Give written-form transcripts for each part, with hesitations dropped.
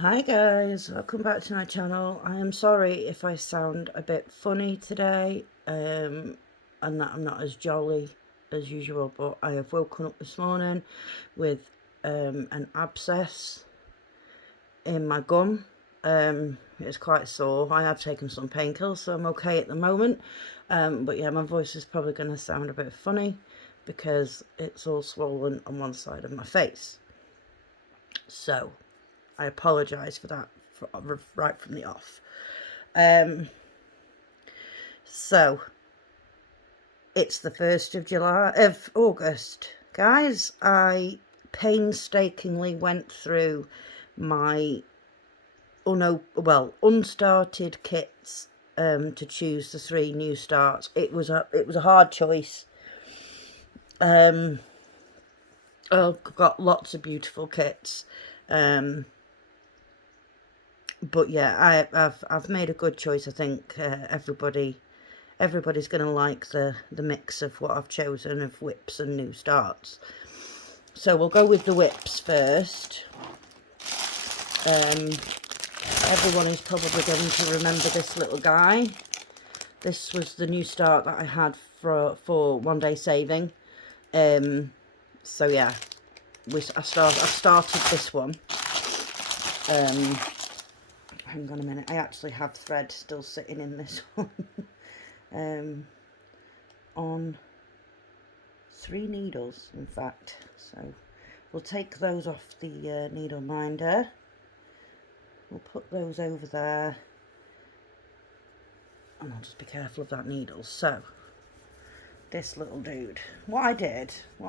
Hi guys, welcome back to my channel. I am sorry if I sound a bit funny today and that I'm not as jolly as usual, but I have woken up this morning with an abscess in my gum. It's quite sore. I have taken some painkillers, so I'm okay at the moment, but yeah, my voice is probably going to sound a bit funny because it's all swollen on one side of my face. So I apologise for that right from the off. So it's the 1st of August. Guys, I painstakingly went through my unstarted kits to choose the 3 new starts. It was a hard choice. I've got lots of beautiful kits. But yeah, I've made a good choice. I think everybody's going to like the mix of what I've chosen of whips and new starts. So we'll go with the whips first. Everyone is probably going to remember this little guy. This was the new start that I had for One Day Saving. So yeah, I've started this one. Hang on a minute, I actually have thread still sitting in this one. On 3 needles, in fact. So we'll take those off the needle minder. We'll put those over there. And I'll just be careful of that needle. So, this little dude. What I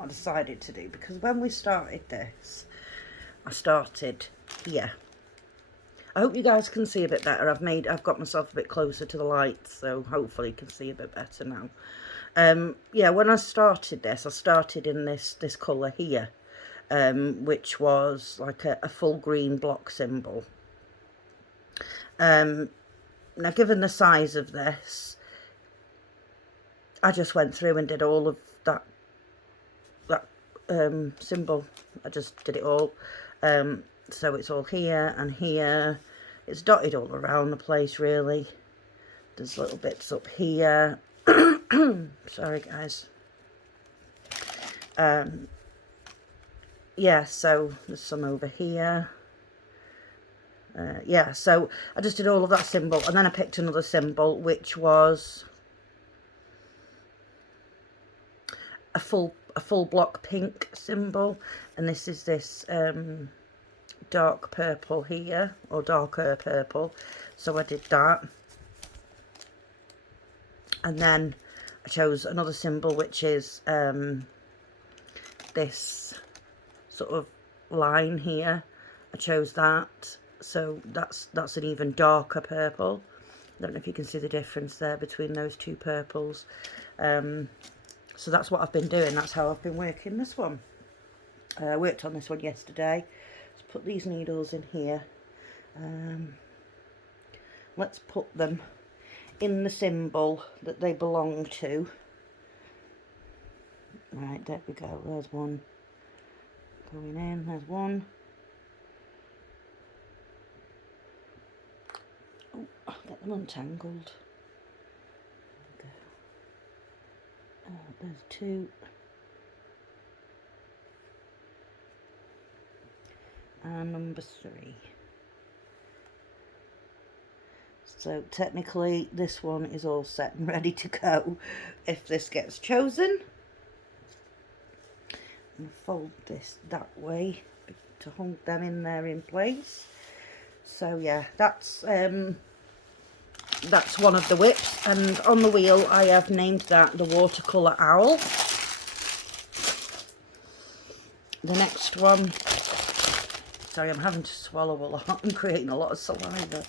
decided to do, because when we started this, I started here. I hope you guys can see a bit better. I've got myself a bit closer to the light, so hopefully you can see a bit better now. Yeah, when I started this, I started in this colour here, which was like a full green block symbol. Now, given the size of this, I just went through and did all of that symbol. I just did it all. So it's all here and here. It's dotted all around the place, really. There's little bits up here. Sorry, guys. Yeah, so there's some over here. Yeah, so I just did all of that symbol, and then I picked another symbol, which was a full block pink symbol, and this is this dark purple here, or darker purple. So I did that, and then I chose another symbol, which is this sort of line here. I chose that, so that's an even darker purple. I don't know if you can see the difference there between those two purples. So that's what I've been doing. That's how I've been working this one. I worked on this one yesterday. Let's put these needles in here. Let's put them in the symbol that they belong to. Right, there we go. There's one going in. There's one. Oh, I'll get them untangled. There we go. There's 2. And number 3. So technically this one is all set and ready to go if this gets chosen. I'm going to fold this that way to hold them in there in place. So yeah, that's one of the whips, and on the wheel I have named that the Watercolour Owl. The next one, sorry, I'm having to swallow a lot. I'm creating a lot of saliva.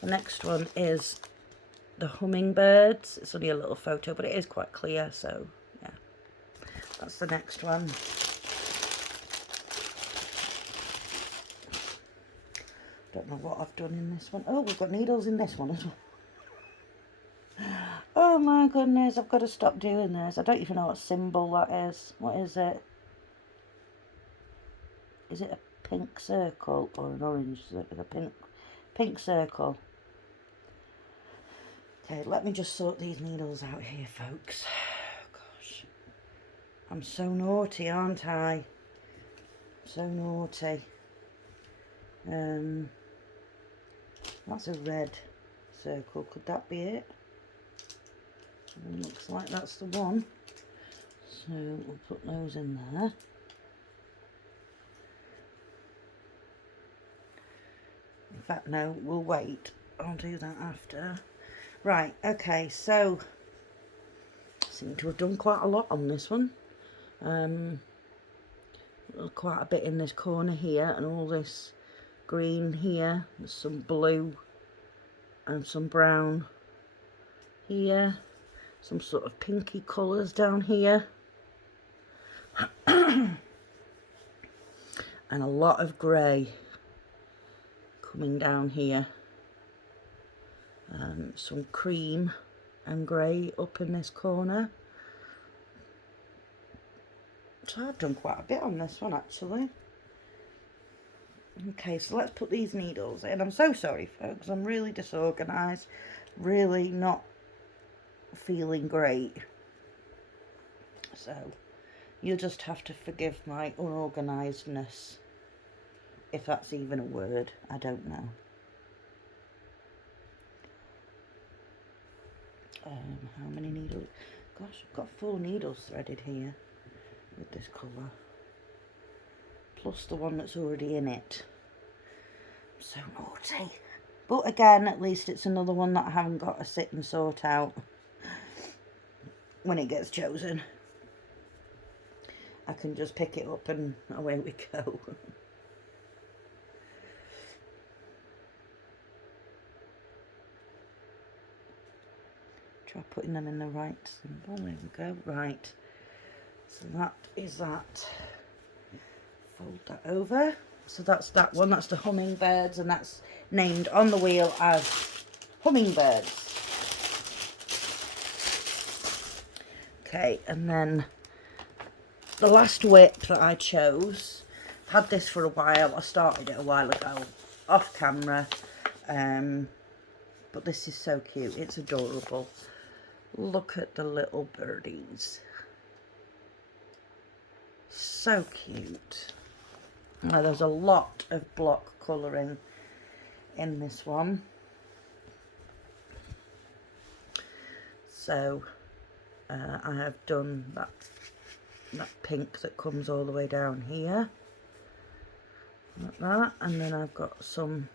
The next one is the hummingbirds. It's only a little photo, but it is quite clear, so yeah, that's the next one. Don't know what I've done in this one. Oh, we've got needles in this one as well. Oh my goodness, I've got to stop doing this. I don't even know what symbol that is. What is it? Is it a pink circle or an orange circle? A pink circle. Okay, let me just sort these needles out here, folks. Gosh. I'm so naughty, aren't I? So naughty. That's a red circle. Could that be it? Looks like that's the one. So we'll put those in there. In fact, no, we'll wait. I'll do that after. Right, okay, so I seem to have done quite a lot on this one. Quite a bit in this corner here, and all this green here. There's some blue and some brown here. Some sort of pinky colours down here. And a lot of grey coming down here. Some cream and grey up in this corner. So I've done quite a bit on this one actually. Okay, so let's put these needles in. I'm so sorry folks, I'm really disorganised, really not feeling great. So you'll just have to forgive my unorganisedness, if that's even a word, I don't know. How many needles? Gosh, I've got 4 needles threaded here with this colour, plus the one that's already in it. I'm so naughty. But again, at least it's another one that I haven't got to sit and sort out when it gets chosen. I can just pick it up and away we go. Try putting them in the right symbol. There we go. Right. So that is that. Fold that over. So that's that one. That's the hummingbirds, and that's named on the wheel as hummingbirds. Okay, and then the last whip that I chose, I've had this for a while. I started it a while ago off camera, but this is so cute. It's adorable. Look at the little birdies. So cute. Now, there's a lot of block colouring in this one. So I have done that pink that comes all the way down here. Like that. And then I've got some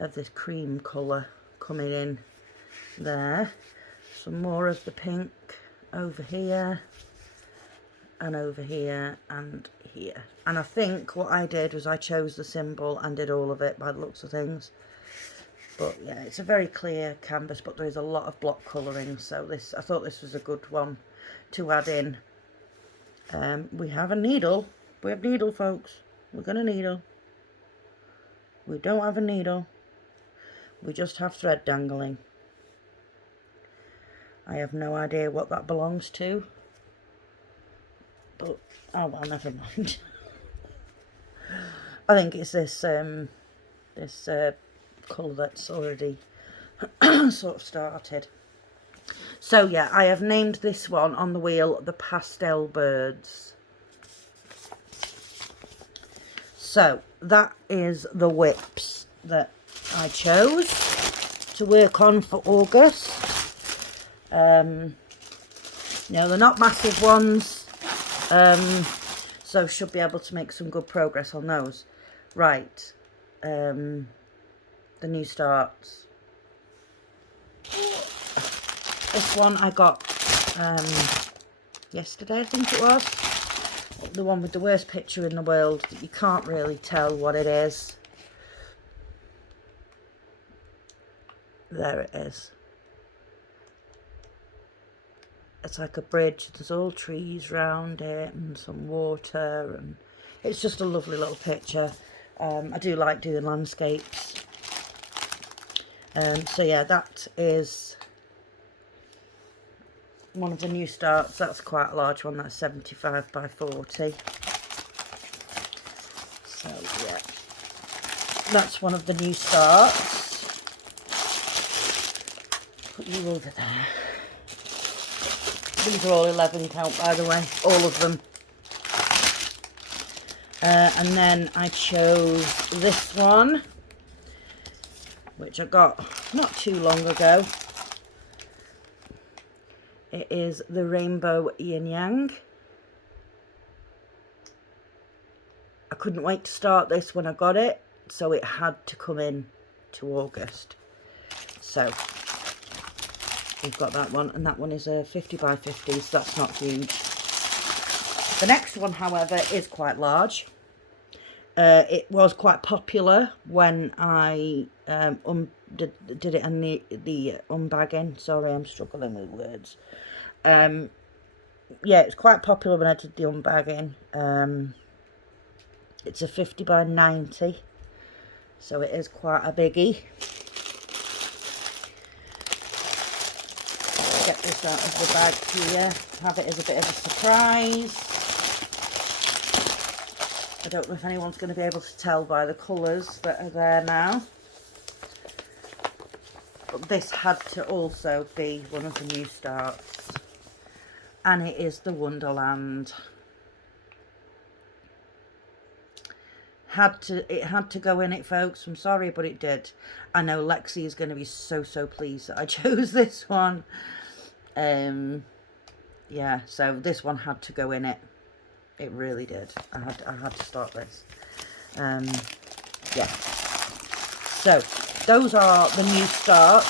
of this cream colour coming in there. Some more of the pink over here and over here and here. And I think what I did was I chose the symbol and did all of it by the looks of things. But yeah, it's a very clear canvas, but there is a lot of block colouring, so I thought this was a good one to add in. We have a needle. We have needle, folks. We're going to needle. We don't have a needle. We just have thread dangling. I have no idea what that belongs to. But, oh well, never mind. I think it's this colour that's already sort of started. So yeah, I have named this one on the wheel the Pastel Birds. So that is the whips that I chose to work on for August. No, they're not massive ones, so should be able to make some good progress on those. Right, the new starts. This one I got yesterday, I think it was. The one with the worst picture in the world, that you can't really tell what it is. There it is. It's like a bridge. There's all trees round it and some water, and it's just a lovely little picture. I do like doing landscapes. So yeah, that is one of the new starts. That's quite a large one. That's 75 by 40. So yeah, that's one of the new starts. Put you over there. These are all 11 count, by the way, all of them. And then I chose this one, which I got not too long ago. It is the Rainbow Yin Yang. I couldn't wait to start this when I got it, so it had to come in to August. So we've got that one, and that one is a 50 by 50, so that's not huge. The next one, however, is quite large. It was quite popular when I did it in the unbagging. Sorry, I'm struggling with words. Yeah, it's quite popular when I did the unbagging. It's a 50 by 90, so it is quite a biggie. Get this out of the bag here, have it as a bit of a surprise. I don't know if anyone's going to be able to tell by the colours that are there now. But this had to also be one of the new starts. And it is the Wonderland. It had to go in it, folks. I'm sorry, but it did. I know Lexi is going to be so pleased that I chose this one. Yeah, so this one had to go in it. It really did. I had to start this. Yeah. So those are the new starts.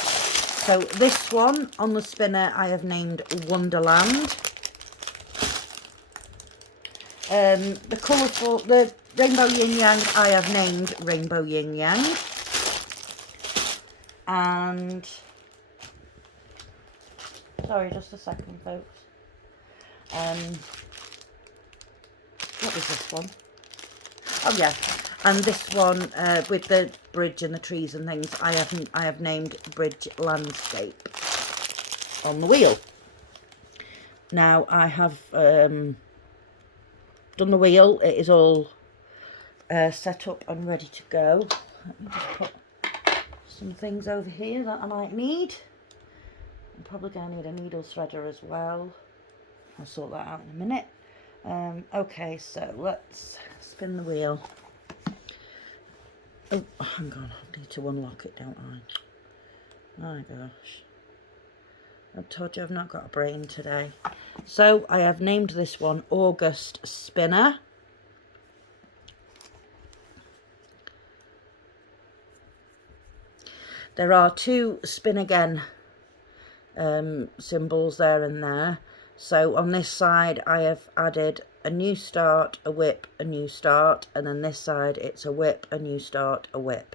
So this one on the spinner I have named Wonderland. The Rainbow Yin Yang I have named Rainbow Yin Yang. And sorry, just a second, folks. What was this one? Oh yeah, and this one with the bridge and the trees and things, I have named Bridge Landscape on the wheel. Now I have done the wheel. It is all set up and ready to go. Let me just put some things over here that I might need. I'm probably going to need a needle threader as well. I'll sort that out in a minute. Okay, so let's spin the wheel. Oh, hang on, I need to unlock it, don't I? My gosh. I've told you I've not got a brain today. So, I have named this one August Spinner. There are two spin again symbols there and there. So on this side I have added a new start, a whip, a new start, and then this side it's a whip, a new start, a whip.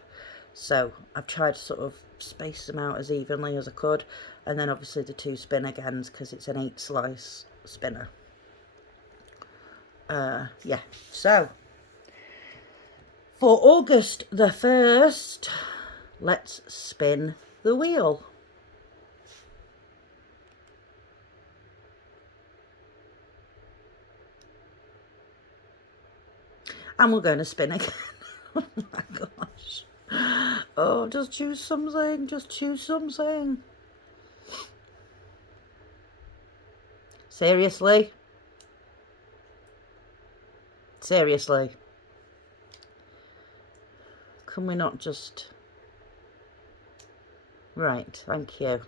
So I've tried to sort of space them out as evenly as I could, and then obviously the two spin agains because it's an 8 slice spinner. Yeah, so for August the 1st, let's spin the wheel. And we're going to spin again. Oh my gosh. Oh, just choose something. Just choose something. Seriously? Seriously? Can we not just... Right, thank you.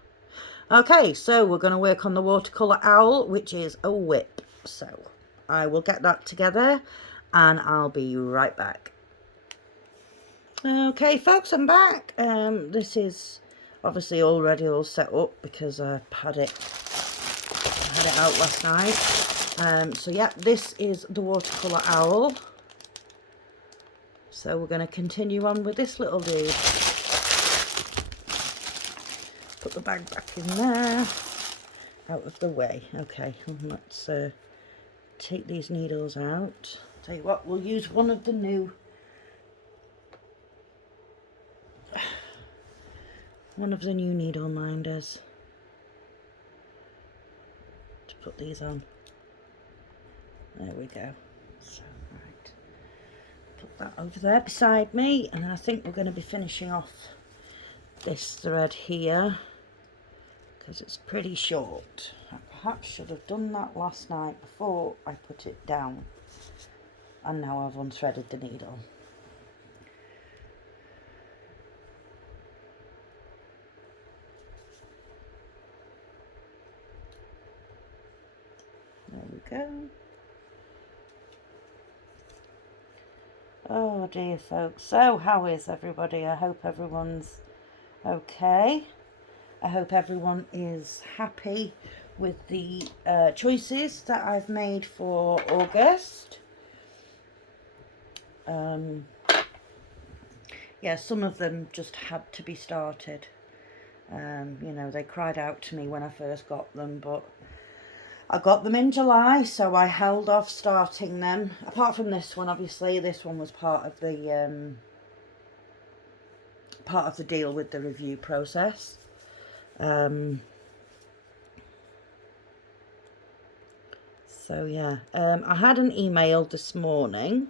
Okay, so we're going to work on the watercolour owl, which is a whip. So I will get that together and I'll be right back. Okay, folks, I'm back. This is obviously already all set up because I had it out last night. So yeah, this is the watercolour owl. So we're going to continue on with this little dude. Put the bag back in there, out of the way. Okay, let's take these needles out. Tell you what, we'll use one of the new needle minders. to put these on. There we go. So, right, put that over there beside me, and then I think we're going to be finishing off this thread here because it's pretty short. I perhaps should have done that last night before I put it down, and now I've unthreaded the needle. There we go. Oh dear folks, so how is everybody? I hope everyone's okay. I hope everyone is happy with the choices that I've made for August. Yeah, some of them just had to be started. You know, they cried out to me when I first got them, but I got them in July, so I held off starting them. Apart from this one, obviously, this one was part of the deal with the review process. So yeah, I had an email this morning.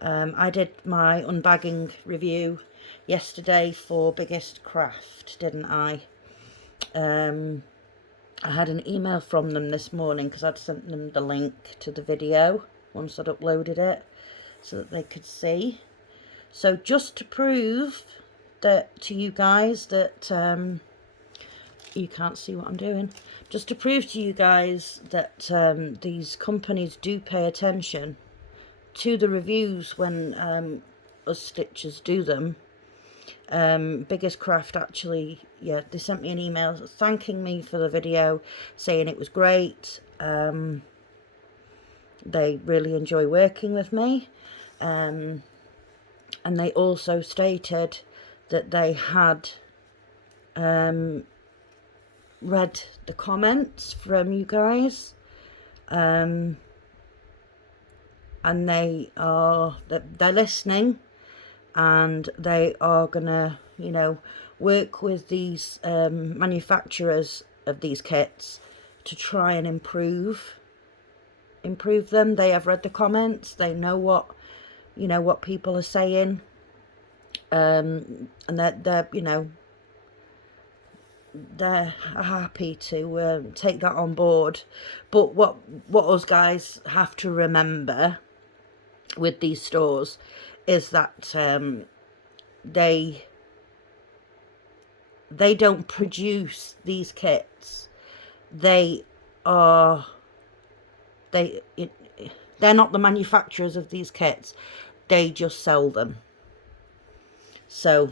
I did my unbagging review yesterday for Biggest Craft, didn't I? I had an email from them this morning because I'd sent them the link to the video once I'd uploaded it so that they could see. So just to prove that to you guys that you can't see what I'm doing, just to prove to you guys that these companies do pay attention to the reviews when us stitchers do them. Biggest Craft actually, yeah, they sent me an email thanking me for the video, saying it was great. They really enjoy working with me, and they also stated that they had read the comments from you guys, and they're listening, and they are gonna, you know, work with these manufacturers of these kits to try and improve them. They have read the comments, they know what, you know, what people are saying, and they're you know, they're happy to take that on board. But what us guys have to remember with these stores is that they don't produce these kits. They're not the manufacturers of these kits. They just sell them. So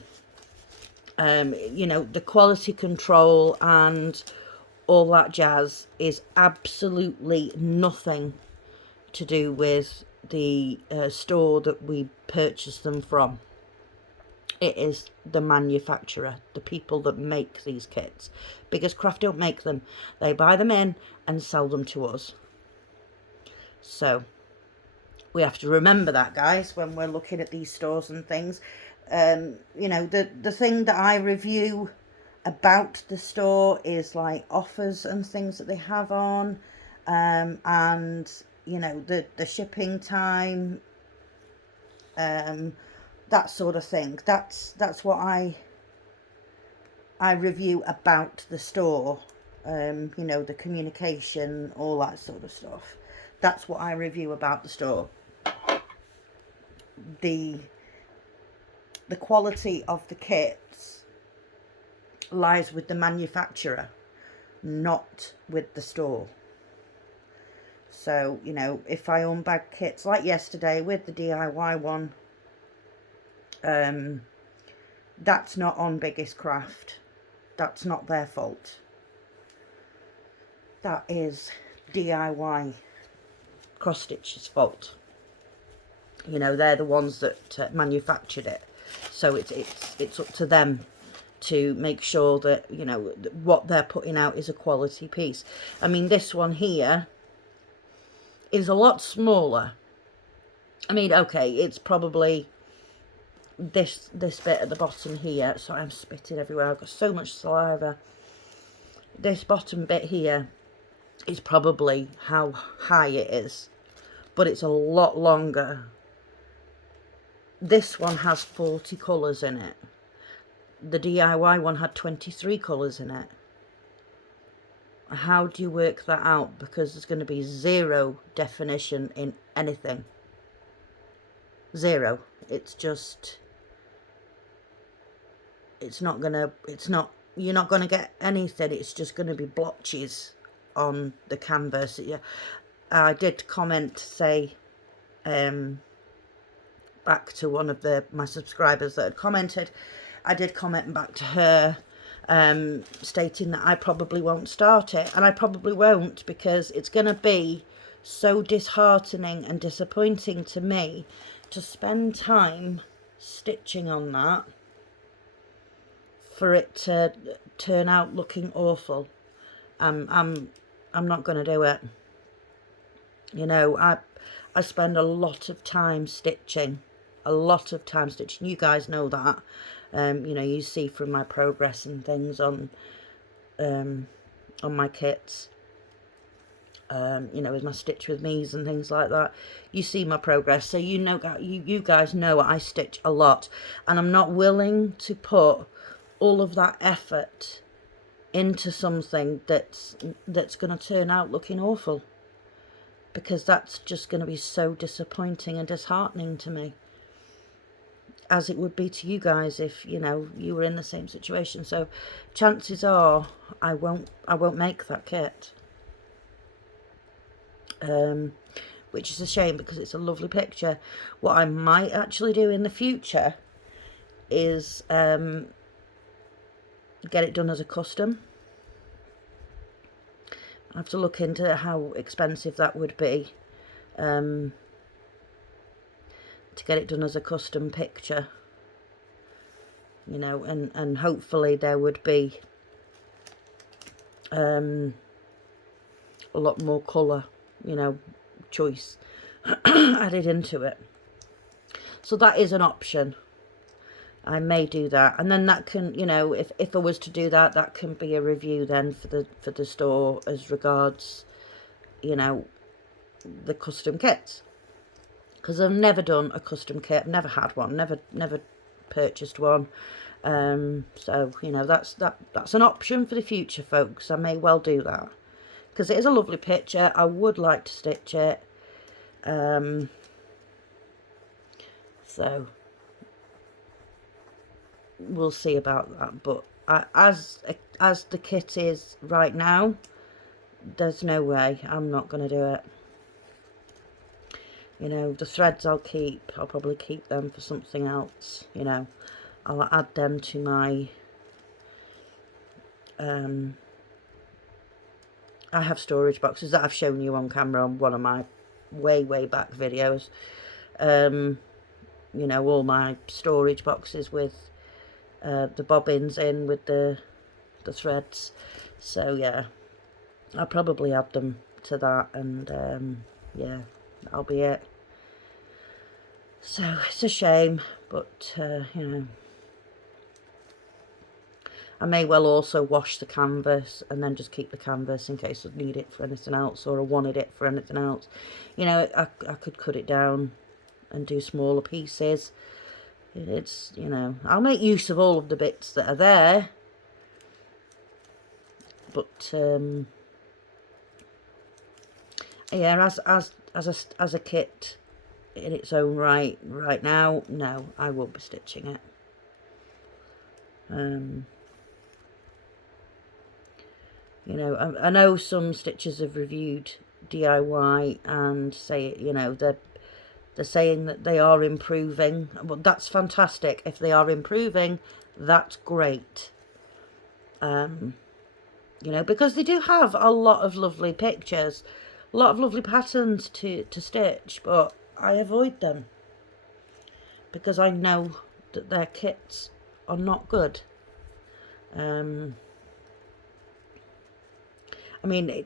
you know, the quality control and all that jazz is absolutely nothing to do with the store that we purchase them from. It is the manufacturer, the people that make these kits. Biggest Craft don't make them. They buy them in and sell them to us. So we have to remember that, guys, when we're looking at these stores and things. You know, the thing that I review about the store is like offers and things that they have on, and you know, the shipping time, that sort of thing. That's what I review about the store. You know, the communication, all that sort of stuff. That's what I review about the store. The quality of the kits lies with the manufacturer, not with the store. So, you know, if I unbag kits like yesterday with the DIY one, that's not on Biggest Craft. That's not their fault. That is DIY Cross Stitch's fault. You know, they're the ones that manufactured it. So it's up to them to make sure that, you know, what they're putting out is a quality piece. I mean, this one here is a lot smaller. I mean, okay, it's probably this bit at the bottom here. So I'm spitting everywhere. I've got so much saliva. This bottom bit here is probably how high it is, but it's a lot longer. This one has 40 colours in it. The DIY one had 23 colours in it. How do you work that out? Because there's going to be zero definition in anything. Zero. It's just, it's not going to, you're not going to get anything. It's just going to be blotches on the canvas. Yeah, I did comment, say, back to one of my subscribers that had commented. I did comment back to her, stating that I probably won't start it, and I probably won't, because it's going to be so disheartening and disappointing to me to spend time stitching on that for it to turn out looking awful. I'm not going to do it. You know, I spend a lot of time stitching. You guys know that. You know, you see from my progress and things on my kits. You know, with my Stitch With Me's and things like that. You see my progress, so you know, you guys know I stitch a lot, and I'm not willing to put all of that effort into something that's going to turn out looking awful, because that's just going to be so disappointing and disheartening to me, as it would be to you guys if, you know, you were in the same situation. So chances are I won't make that kit, which is a shame, because it's a lovely picture. What I might actually do in the future is get it done as a custom. I have to look into how expensive that would be, to get it done as a custom picture, you know, and hopefully there would be a lot more colour, you know, choice added into it. So that is an option. I may do that, and then that can, you know, if I was to do that, that can be a review then for the store as regards, you know, the custom kits, because I've never done a custom kit. I've never had one, never purchased one. So, you know, that's an option for the future, folks. I may well do that, because it is a lovely picture. I would like to stitch it. So we'll see about that, but as the kit is right now, there's no way. I'm not going to do it. You know, the threads I'll probably keep them for something else. You know, I'll add them to my I have storage boxes that I've shown you on camera on one of my way back videos. You know, all my storage boxes with the bobbins in, with the threads. So yeah, I'll probably add them to that, and yeah, that'll be it. So it's a shame, but you know, I may well also wash the canvas and then just keep the canvas in case I need it for anything else, or I wanted it for anything else. You know, I could cut it down and do smaller pieces. It's, you know, I'll make use of all of the bits that are there, but yeah, as a kit in its own right now, no, I won't be stitching it. You know, I know some stitchers have reviewed DIY and say, you know, they're saying that they are improving. Well, that's fantastic. If they are improving, that's great. You know, because they do have a lot of lovely pictures, a lot of lovely patterns to stitch, but I avoid them because I know that their kits are not good. I mean,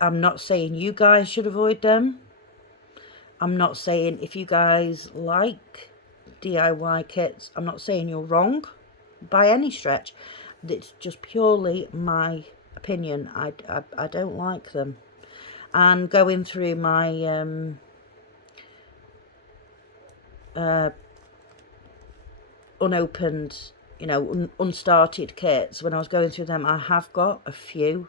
I'm not saying you guys should avoid them. I'm not saying if you guys like DIY kits, I'm not saying you're wrong by any stretch. It's just purely my opinion. I don't like them. And going through my unopened, you know, unstarted kits, when I was going through them, I have got a few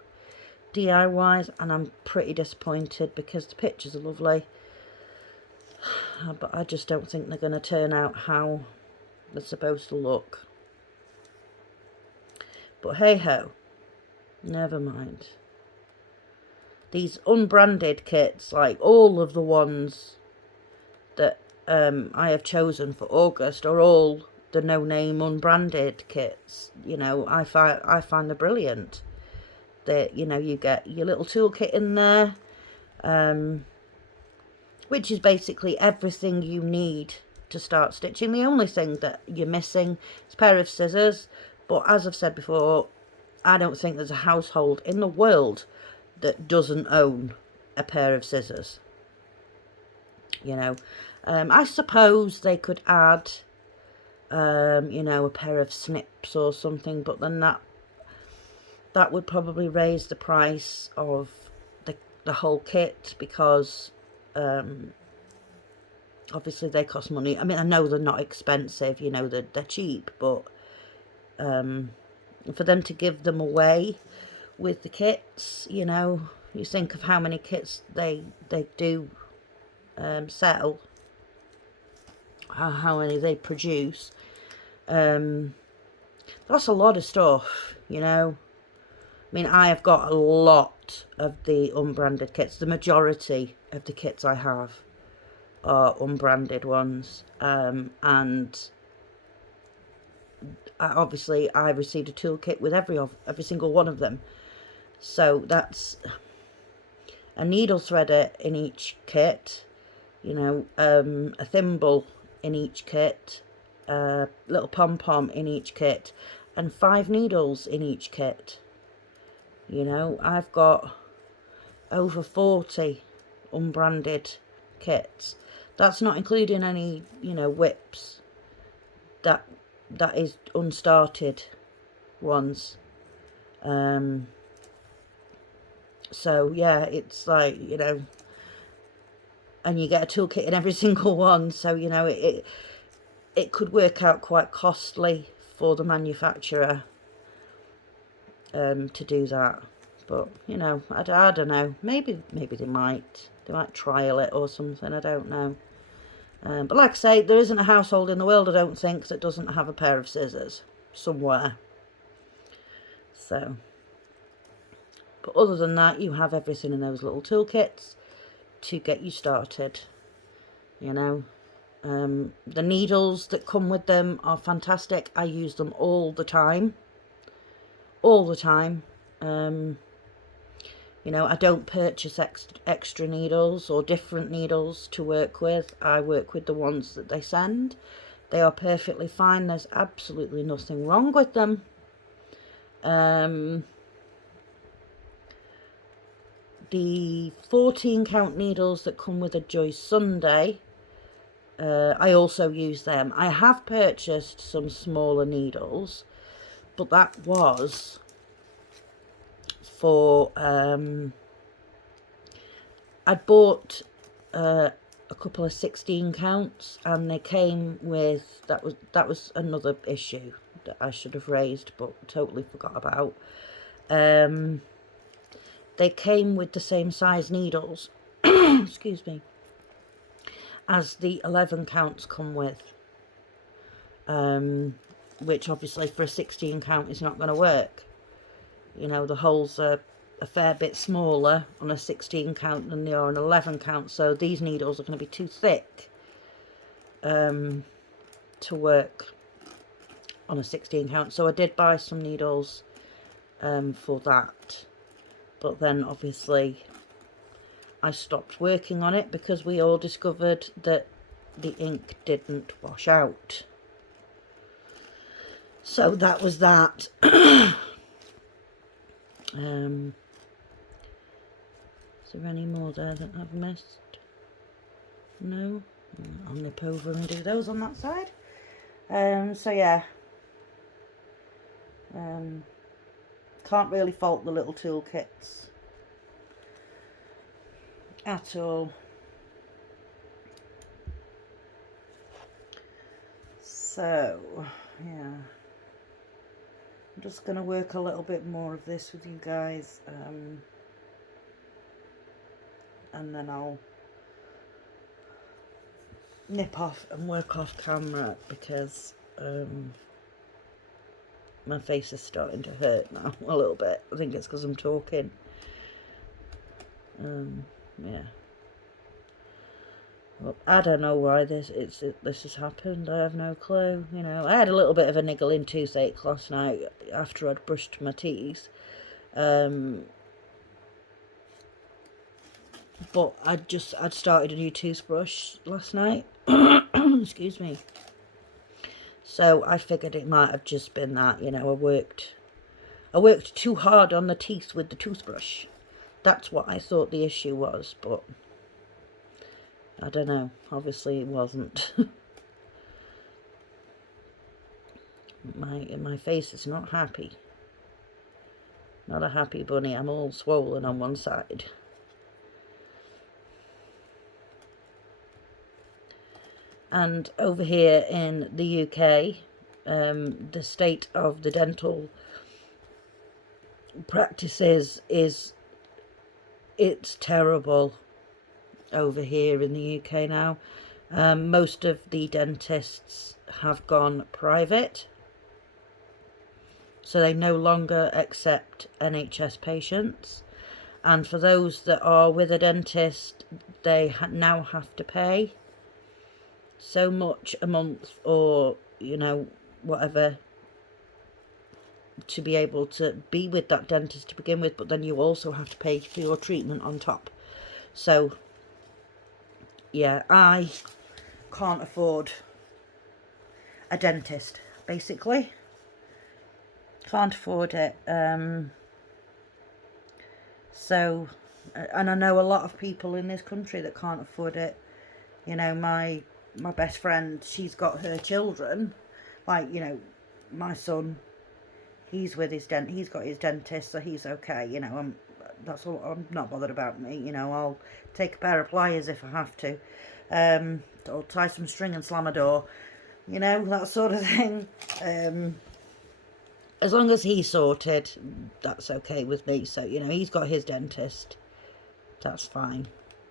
DIYs, and I'm pretty disappointed because the pictures are lovely, but I just don't think they're going to turn out how they're supposed to look. But hey ho, never mind. These unbranded kits, like all of the ones that I have chosen for August, are all the no-name unbranded kits. You know, I find they're brilliant. That, you know, you get your little toolkit in there, which is basically everything you need to start stitching. The only thing that you're missing is a pair of scissors, but as I've said before, I don't think there's a household in the world that doesn't own a pair of scissors. You know, I suppose they could add, you know, a pair of snips or something, but then that would probably raise the price of the whole kit, because obviously they cost money. I mean, I know they're not expensive, you know, they're cheap, but for them to give them away with the kits, you know, you think of how many kits they do sell, how many they produce. That's a lot of stuff, you know. I mean, I have got a lot of the unbranded kits. The majority of the kits I have are unbranded ones, and obviously I received a toolkit with every single one of them. So that's a needle threader in each kit, you know, a thimble in each kit, a little pom-pom in each kit, and 5 needles in each kit. You know, I've got over 40 unbranded kits. That's not including any, you know, whips. That is unstarted ones. So yeah, it's like, you know, and you get a toolkit in every single one, so, you know, it could work out quite costly for the manufacturer to do that. But, you know, I don't know, maybe they might trial it or something, I don't know. But like I say, there isn't a household in the world, I don't think, that doesn't have a pair of scissors somewhere. So, but other than that, you have everything in those little toolkits to get you started, you know. The needles that come with them are fantastic. I use them all the time. You know, I don't purchase extra needles or different needles to work with. I work with the ones that they send. They are perfectly fine. There's absolutely nothing wrong with them. The 14 count needles that come with a Joy Sunday, I also use them. I have purchased some smaller needles, but that was for I'd bought a couple of 16 counts, and they came with, that was another issue that I should have raised but totally forgot about. They came with the same size needles excuse me, as the 11 counts come with, which obviously for a 16 count is not going to work. You know, the holes are a fair bit smaller on a 16 count than they are on an 11 count, so these needles are going to be too thick to work on a 16 count. So I did buy some needles for that, but then obviously I stopped working on it because we all discovered that the ink didn't wash out. So that was that. Is there any more there that I've missed? No? I'll nip over and do those on that side. So yeah. Can't really fault the little toolkits at all. So, yeah. I'm just going to work a little bit more of this with you guys. And then I'll nip off and work off camera because my face is starting to hurt now a little bit. I think it's because I'm talking. Yeah. Well, I don't know why this has happened. I have no clue. You know, I had a little bit of a niggling toothache last night after I'd brushed my teeth. But I'd started a new toothbrush last night. Excuse me. So I figured it might have just been that, you know, I worked too hard on the teeth with the toothbrush. That's what I thought the issue was, but I don't know. Obviously it wasn't. My face is not happy. Not a happy bunny. I'm all swollen on one side. And over here in the UK, the state of the dental practices it's terrible over here in the UK now. Most of the dentists have gone private, so they no longer accept NHS patients, and for those that are with a dentist, they now have to pay so much a month, or you know, whatever, to be able to be with that dentist to begin with, but then you also have to pay for your treatment on top. So yeah, I can't afford a dentist, basically. Can't afford it. So, and I know a lot of people in this country that can't afford it. You know, my best friend, she's got her children, like, you know, my son, he's got his dentist, so he's okay. You know, that's all. I'm not bothered about me. You know, I'll take a pair of pliers if I have to, or tie some string and slam a door. You know, that sort of thing. As long as he's sorted, that's okay with me. So, you know, he's got his dentist. That's fine.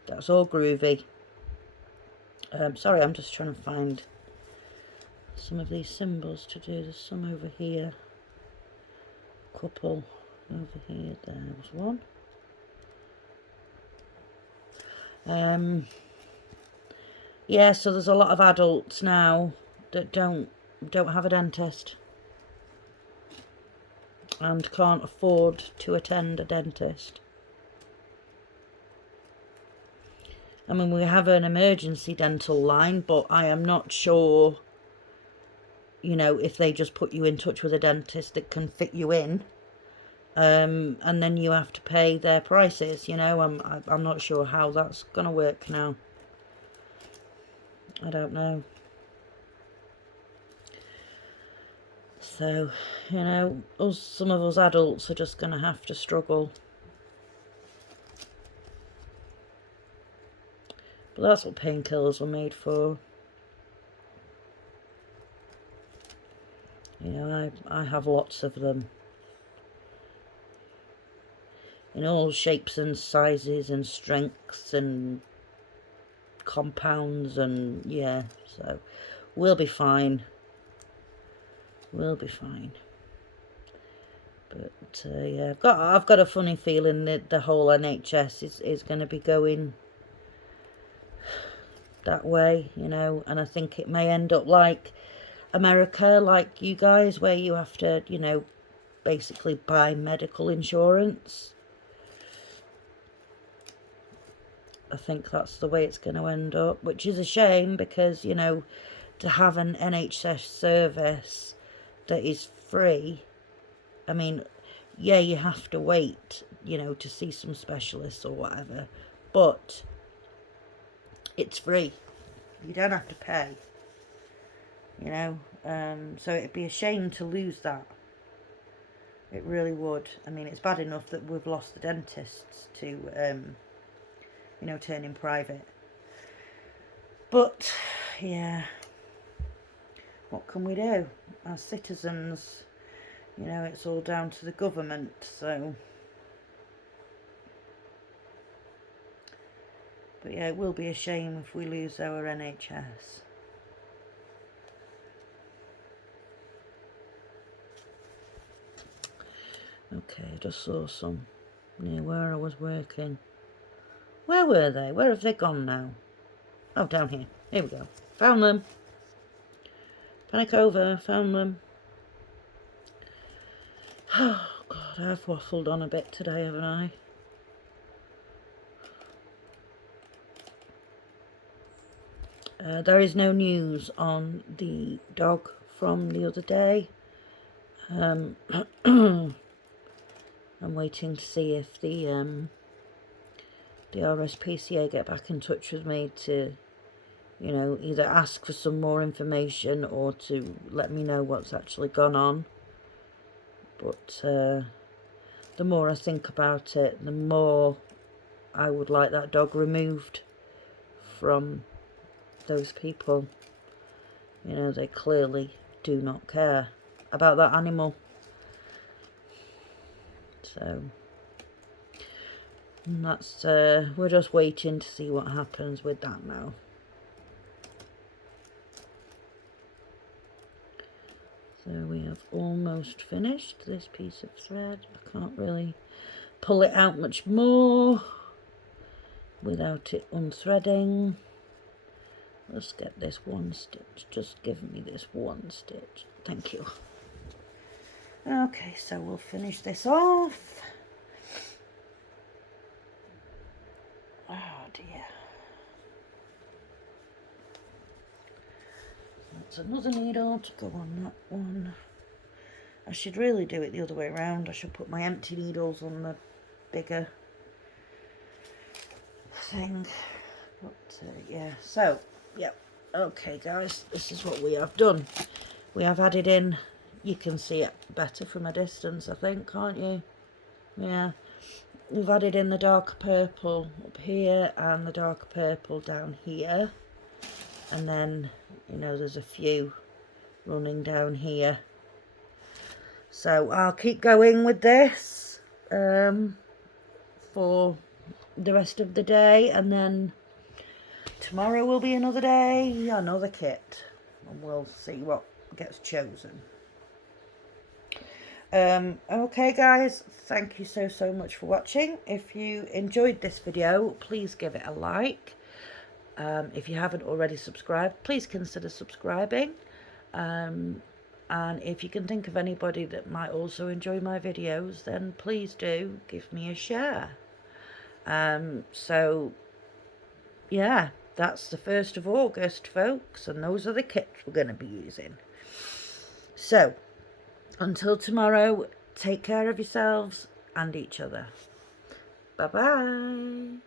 That's all groovy. Sorry, I'm just trying to find some of these symbols to do. There's some over here. Couple over here. There was one. Yeah, so there's a lot of adults now that don't have a dentist and can't afford to attend a dentist. I mean, we have an emergency dental line, but I am not sure, you know, if they just put you in touch with a dentist that can fit you in, and then you have to pay their prices. You know, I'm not sure how that's gonna work now. I don't know. So, you know, some of us adults are just gonna have to struggle. But that's what painkillers were made for. You know, I have lots of them. In all shapes and sizes and strengths and compounds, and yeah, so we'll be fine. We'll be fine. But yeah, I've got a funny feeling that the whole NHS is going to be going that way, you know, and I think it may end up like America, like you guys, where you have to, you know, basically buy medical insurance. I think that's the way it's going to end up, which is a shame because, you know, to have an NHS service that is free, I mean, yeah, you have to wait, you know, to see some specialists or whatever, but it's free. You don't have to pay, you know, so it'd be a shame to lose that. It really would. I mean, it's bad enough that we've lost the dentists to, you know, turning private. But, yeah, what can we do? As citizens, you know, it's all down to the government, so... But yeah, it will be a shame if we lose our NHS. Okay, I just saw some near where I was working. Where were they? Where have they gone now? Oh, down here. Here we go. Found them. Panic over. Found them. Oh, God, I've waffled on a bit today, haven't I? There is no news on the dog from the other day. I'm waiting to see if the RSPCA get back in touch with me to, you know, either ask for some more information or to let me know what's actually gone on. But the more I think about it, the more I would like that dog removed from those people. You know, they clearly do not care about that animal. So that's we're just waiting to see what happens with that now. So we have almost finished this piece of thread. I can't really pull it out much more without it unthreading. Let's get this one stitch. Just give me this one stitch. Thank you. Okay, so we'll finish this off. Oh dear. That's another needle to go on that one. I should really do it the other way around. I should put my empty needles on the bigger thing. But yeah, so yeah. Okay guys, this is what we have done. We have added in, you can see it better from a distance I think, can't you? Yeah, we've added in the dark purple up here and the dark purple down here, and then, you know, there's a few running down here. So I'll keep going with this for the rest of the day, and then tomorrow will be another day, another kit, and we'll see what gets chosen. Okay guys, thank you so much for watching. If you enjoyed this video, please give it a like. If you haven't already subscribed, please consider subscribing. And if you can think of anybody that might also enjoy my videos, then please do give me a share. So yeah, that's the 1st of August, folks, and those are the kits we're going to be using. So until tomorrow, take care of yourselves and each other. Bye bye.